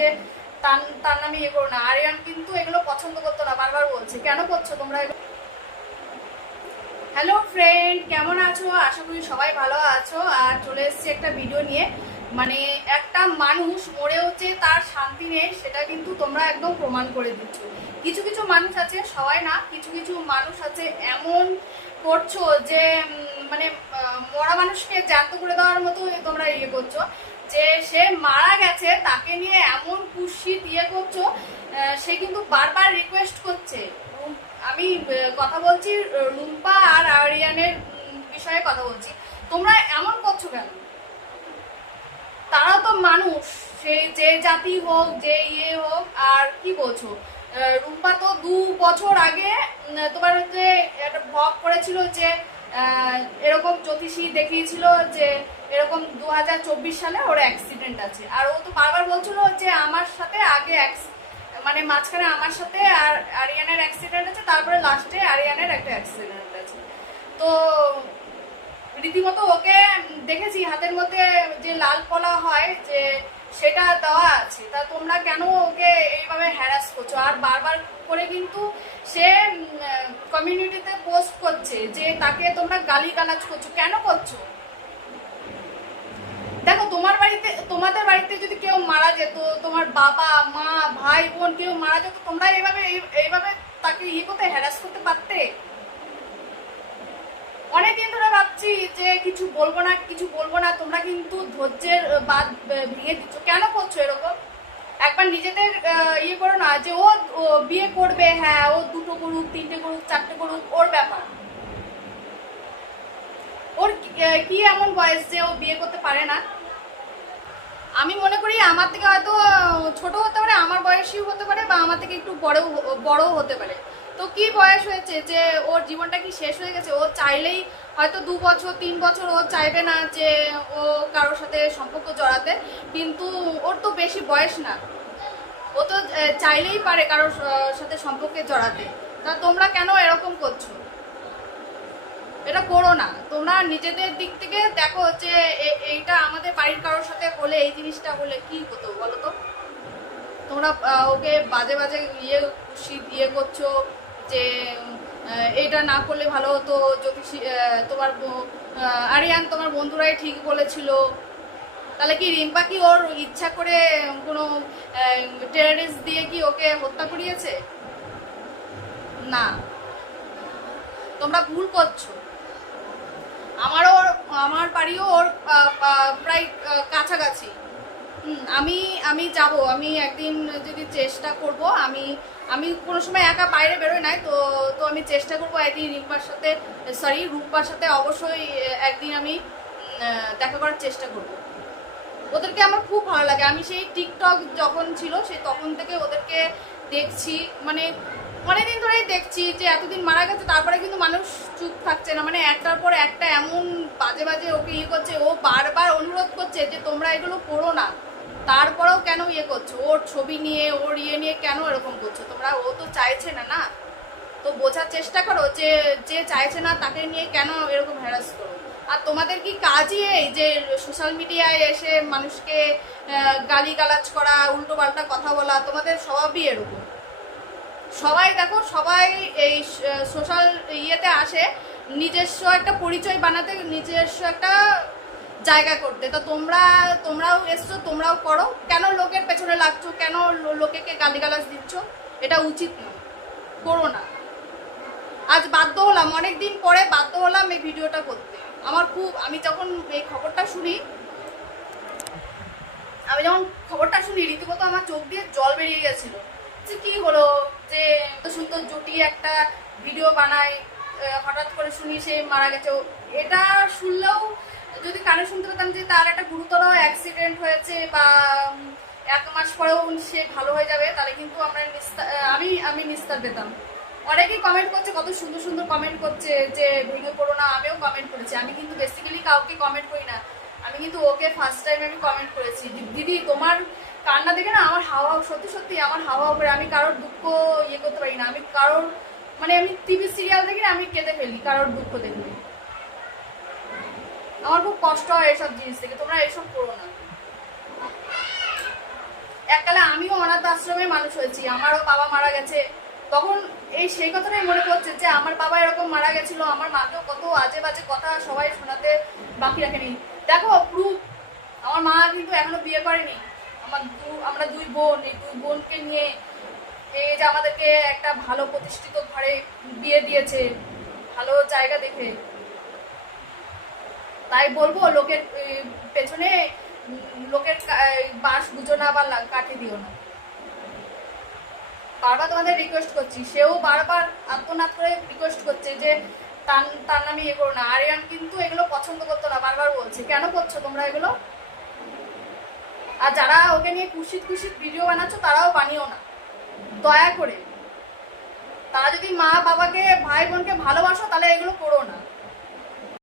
যে তার তার নামে ইয়ে করো না। আরিয়ান কিন্তু এগুলো পছন্দ করতো না, বারবার বলছে, কেন করছ তোমরা হ্যালো ফ্রেন্ড কেমন আছো? আশা করি সবাই ভালো আছো। আর চলে এসেছি একটা ভিডিও নিয়ে। মানে একটা মানুষ মরেও যে তার শান্তি নেই, সেটা কিন্তু তোমরা একদম প্রমাণ করে দিচ্ছ। কিছু কিছু মানুষ আছে, সবাই না, কিছু কিছু মানুষ আছে এমন করছ যে মানে মরা মানুষকে জ্যান্ত করে দেওয়ার মতো তোমরা ইয়ে করছ। যে সে মারা গেছে, তাকে নিয়ে এমন কুশি দিয়ে করছ সে কিন্তু বারবার রিকোয়েস্ট করছে। আমি কথা বলছি, রুম্পা আর আরিয়ানের বিষয়ে কথা বলছি। তোমরা এমন করছ কেন? তারা তো মানুষ, সে যে জাতি হোক, যে ইয়ে হোক, আর কি বলছো? রুম্পা তো দু বছর আগে তোমার হচ্ছে একটা ব্লগ করেছিল যে এরকম জ্যোতিষী দেখিয়েছিল যে এরকম দু হাজার চব্বিশ সালে ওর অ্যাক্সিডেন্ট আছে। আর ও তো বারবার বলছিল যে আমার সাথে আগে মানে মাঝখানে আমার সাথে আর আরিয়ানের অ্যাক্সিডেন্ট আছে, তারপরে লাস্টে আরিয়ানের একটা অ্যাক্সিডেন্ট আছে। তো রীতিমতো ওকে দেখেছি, হাতের মধ্যে যে লাল কলা হয়, যে সেটা দেওয়া আছে। তা তোমরা কেন ওকে এইভাবে হ্যারাস করছ? আর বারবার করে কিন্তু সে কমিউনিটিতে পোস্ট করছে যে তাকে তোমরা গালি গালাজ করছ। কেন করছ? দেখো, তোমার বাড়িতে, তোমাদের বাড়িতে যদি কেউ মারা যেত, তোমার বাবা, মা, ভাই, বোন কেউ মারা যেত, তোমরা এইভাবে এইভাবে তাকে ইয়ে করতে হ্যারাস করতে পারতে? অনেকদিন ধরে ভাবছি যে কিছু বলব না, কিছু বলব না, তোমরা কিন্তু ধৈর্যের বাদ ভেঙে দিচ্ছ। কেন করছ এরকম? একবার নিজেদের ইয়ে করো না যে ও বিয়ে করবে হ্যাঁ ও দুটো করুক, তিনটে করুক, চারটে করুক, ওর ব্যাপার। ওর কি- এমন বয়স যে ও বিয়ে করতে পারে না? আমি মনে করি আমার থেকে হয়তো ছোট হতে পারে, আমার বয়সীও হতে পারে বা আমার থেকে একটু বড় বড়ও হতে পারে। তো কি বয়স হয়েছে যে ওর জীবনটা কি শেষ হয়ে গেছে? ও চাইলেই হয়তো দু বছর, তিন বছর ও চাইবে না যে ও কারোর সাথে সম্পর্ক জড়াতে, কিন্তু ওর তো বেশি বয়স না। ও তো চাইলেই পারে কারোর সাথে সম্পর্কে জড়াতে। তা তোমরা কেন এরকম করছ? এটা করো না। তোমরা নিজেদের দিক থেকে দেখো যে এইটা আমাদের বাড়ির কারোর সাথে হলে, এই জিনিসটা হলে কি হতো বলো তো? তোমরা ওকে বাজে বাজে ইয়ে ইয়ে করছ যে এটা না করলে ভালো হতো জ্যোতিষী তোমার আরিয়ান তোমার বন্ধুরাই ঠিক বলেছিল। তাহলে কি রিম্পা কি ওর ইচ্ছা করে কোনো টেরারিস্ট দিয়ে কি ওকে হত্যা করিয়েছে? না। তোমরা ভুল করছ। আমারও আমার বাড়িও ওর প্রায় কাছাকাছি। আমি আমি যাব। আমি একদিন যদি চেষ্টা করব, আমি আমি কোনো সময় একা বাইরে বেরোই নাই, তো তো আমি চেষ্টা করব একদিন রিম্পার সাথে সরি রূপার সাথে অবশ্যই, একদিন আমি দেখা করার চেষ্টা করব। ওদেরকে আমার খুব ভালো লাগে। আমি সেই টিকটক যখন ছিল সেই তখন থেকে ওদেরকে দেখছি। মানে অনেকদিন ধরেই দেখছি যে এতদিন মারা গেছে, তারপরে কিন্তু মানুষ চুপ থাকছে না। মানে একটার পর একটা এমন বাজে বাজে ওকে ইয়ে করছে, ও বারবার অনুরোধ করছে যে তোমরা এগুলো করো না। তারপরেও কেন ইয়ে করছ? ওর ছবি নিয়ে, ওর ইয়ে নিয়ে কেন এরকম করছ? তোমরা, ও তো চাইছে না না? তো বোঝার চেষ্টা করো যে যে চাইছে না তাকে নিয়ে কেন এরকম হ্যারাস করো? আর তোমাদের কি কাজই এই যে সোশ্যাল মিডিয়ায় এসে মানুষকে গালি গালাজ করা উল্টো পাল্টা কথা বলা, তোমাদের স্বভাবই এরকম? সবাই দেখো, সবাই এই সোশ্যাল ইয়েতে আসে, নিজস্ব একটা পরিচয় বানাতে, নিজস্ব একটা জায়গা করতে। তো তোমরা, তোমরাও এসছো, তোমরাও করো। কেন লোকের পেছনে লাগছো? কেন লোকেকে গালিগালাজ দিচ্ছ? এটা উচিত না করো না। আজ বাধ্য হলাম, অনেকদিন পরে বাধ্য হলাম এই ভিডিওটা করতে। আমার খুব, আমি যখন এই খবরটা শুনি, আমি যখন খবরটা শুনি, রীতিমতো আমার চোখ দিয়ে জল বেরিয়ে গেছিল। যে কি হলো? যে সুন্দর জুটি একটা ভিডিও বানায় হঠাৎ করে শুনি সে মারা গেছে। এটা শুনলেও যদি কানে শুনতে পেতাম যে তার একটা গুরুতর অ্যাক্সিডেন্ট হয়েছে বা এক মাস পরেও সে ভালো হয়ে যাবে, তাহলে কিন্তু আমরা আমি আমি নিস্তার পেতাম। অনেকেই কমেন্ট করছে, কত সুন্দর সুন্দর কমেন্ট করছে যে ভেঙে পড়ো না। আমিও কমেন্ট করেছি। আমি কিন্তু বেসিক্যালি কাউকে কমেন্ট করি না। আমি কিন্তু ওকে ফার্স্ট টাইম আমি কমেন্ট করেছি। দিদি, তোমার কান্না দেখে না আমার হাওয়া, সত্যি সত্যি আমার হাওয়া উপরে, আমি কারোর দুঃখ ইয়ে করতে পারি না। আমি কারোর মানে আমি টিভি সিরিয়াল দেখি না আমি কেঁদে ফেলি, কারোর দুঃখ দেখলে আমার খুব কষ্ট হয় এসব জিনিস থেকে, তোমরা এসব করো না। এককালে আমিও অনাথ আশ্রমে মানুষ হয়েছি, আমারও বাবা মারা গেছে। তখন এই সেই কথাটাই মনে পড়ছে যে, আমার বাবা এরকম মারা গেছিল, আমার মাকেও কত আজে বাজে কথা সবাই শোনাতে বাকি রাখেনি। দেখো, প্রুফ, আমার মা কিন্তু এখনও বিয়ে করেনি। আমার দু- আমরা দুই বোন, এই দুই বোনকে নিয়ে এই যে আমাদেরকে একটা ভালো প্রতিষ্ঠিত ঘরে বিয়ে দিয়েছে, ভালো জায়গা দেখে। তাই বলব, লোকের পেছনে লোকের বাঁশ গুজো না বা কাঠে দিও না। বারবার তোমাদের রিকোয়েস্ট করছি, সেও বারবার আত্মনাথ করে রিকোয়েস্ট করছে যে তার তার নামে ইয়ে করো না। আরিয়ান কিন্তু এগুলো পছন্দ করতো না, বারবার বলছে, কেন করছ তোমরা এগুলো? আর যারা ওকে নিয়ে কুশিত কুশিত ভিডিও বানাচ্ছো, তারাও বানিও না। দয়া করে। তারা যদি মা বাবাকে ভাই বোনকে ভালোবাসো, তাহলে এগুলো করো না।